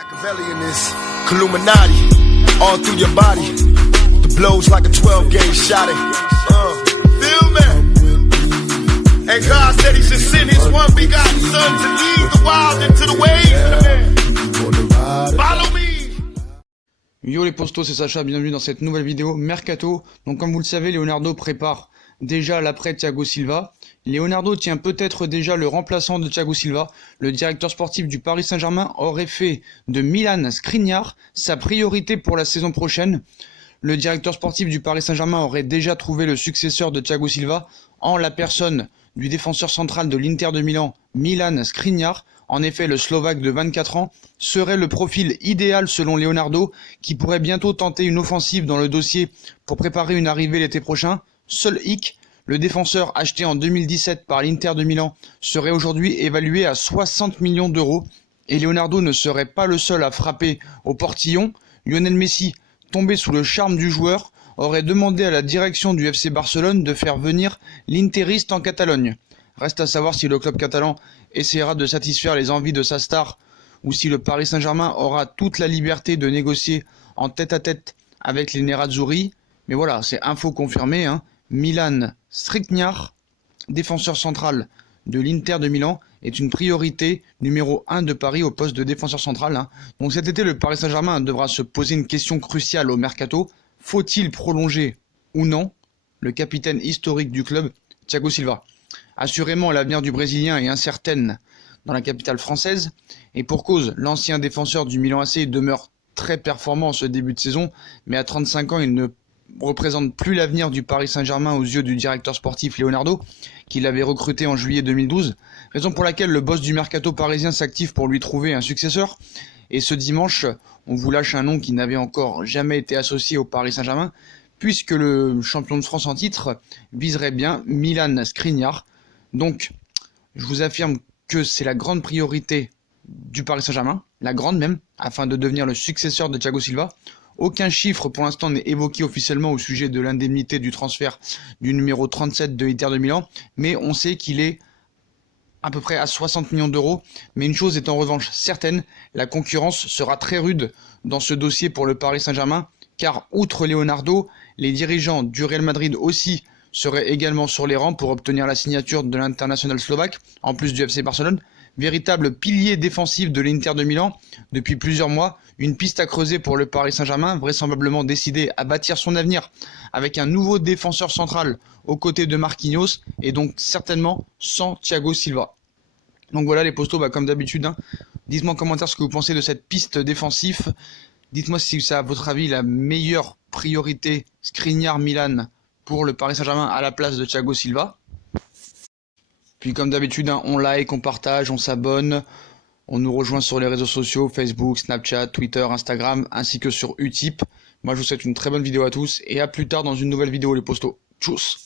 Machiavelli in this Illuminati, all through your body. The blows like a 12-gauge shot. Feel me? And God said He should send His one begotten Son to lead the wild into the ways. Follow me. Yo les postos, c'est Sacha, bienvenue dans cette nouvelle vidéo Mercato. Donc comme vous le savez, Leonardo prépare déjà l'après Thiago Silva. Leonardo tient peut-être déjà le remplaçant de Thiago Silva. Le directeur sportif du Paris Saint-Germain aurait fait de Milan Skriniar sa priorité pour la saison prochaine. Le directeur sportif du Paris Saint-Germain aurait déjà trouvé le successeur de Thiago Silva en la personne du défenseur central de l'Inter de Milan, Milan Skriniar. En effet, le Slovaque de 24 ans serait le profil idéal selon Leonardo, qui pourrait bientôt tenter une offensive dans le dossier pour préparer une arrivée l'été prochain. Seul hic, le défenseur acheté en 2017 par l'Inter de Milan serait aujourd'hui évalué à 60 millions d'euros et Leonardo ne serait pas le seul à frapper au portillon. Lionel Messi, tombé sous le charme du joueur, aurait demandé à la direction du FC Barcelone de faire venir l'Interiste en Catalogne. Reste à savoir si le club catalan essaiera de satisfaire les envies de sa star ou si le Paris Saint-Germain aura toute la liberté de négocier en tête-à-tête avec les Nerazzurri. Mais voilà, c'est info confirmée, hein. Milan Skriniar, défenseur central de l'Inter de Milan, est une priorité numéro 1 de Paris au poste de défenseur central, hein. Donc cet été, le Paris Saint-Germain devra se poser une question cruciale au mercato. Faut-il prolonger ou non le capitaine historique du club, Thiago Silva? Assurément, l'avenir du Brésilien est incertaine dans la capitale française, et pour cause, l'ancien défenseur du Milan AC demeure très performant en ce début de saison, mais à 35 ans, il ne représente plus l'avenir du Paris Saint-Germain aux yeux du directeur sportif Leonardo, qui l'avait recruté en juillet 2012, raison pour laquelle le boss du mercato parisien s'active pour lui trouver un successeur. Et ce dimanche, on vous lâche un nom qui n'avait encore jamais été associé au Paris Saint-Germain, puisque le champion de France en titre viserait bien Milan Skriniar. Donc, je vous affirme que c'est la grande priorité du Paris Saint-Germain, la grande même, afin de devenir le successeur de Thiago Silva. Aucun chiffre pour l'instant n'est évoqué officiellement au sujet de l'indemnité du transfert du numéro 37 de l'Inter de Milan, mais on sait qu'il est à peu près à 60 millions d'euros. Mais une chose est en revanche certaine, la concurrence sera très rude dans ce dossier pour le Paris Saint-Germain, car outre Leonardo, les dirigeants du Real Madrid aussi seraient également sur les rangs pour obtenir la signature de l'international slovaque, en plus du FC Barcelone. Véritable pilier défensif de l'Inter de Milan depuis plusieurs mois, une piste à creuser pour le Paris Saint-Germain, vraisemblablement décidé à bâtir son avenir avec un nouveau défenseur central aux côtés de Marquinhos et donc certainement sans Thiago Silva. Donc voilà les postos, comme d'habitude, hein. Dites-moi en commentaire ce que vous pensez de cette piste défensive. Dites-moi si c'est à votre avis la meilleure priorité Skriniar-Milan pour le Paris Saint-Germain à la place de Thiago Silva. Puis comme d'habitude, hein, on like, on partage, on s'abonne, on nous rejoint sur les réseaux sociaux, Facebook, Snapchat, Twitter, Instagram, ainsi que sur Utip. Moi je vous souhaite une très bonne vidéo à tous et à plus tard dans une nouvelle vidéo les postos. Tchuss!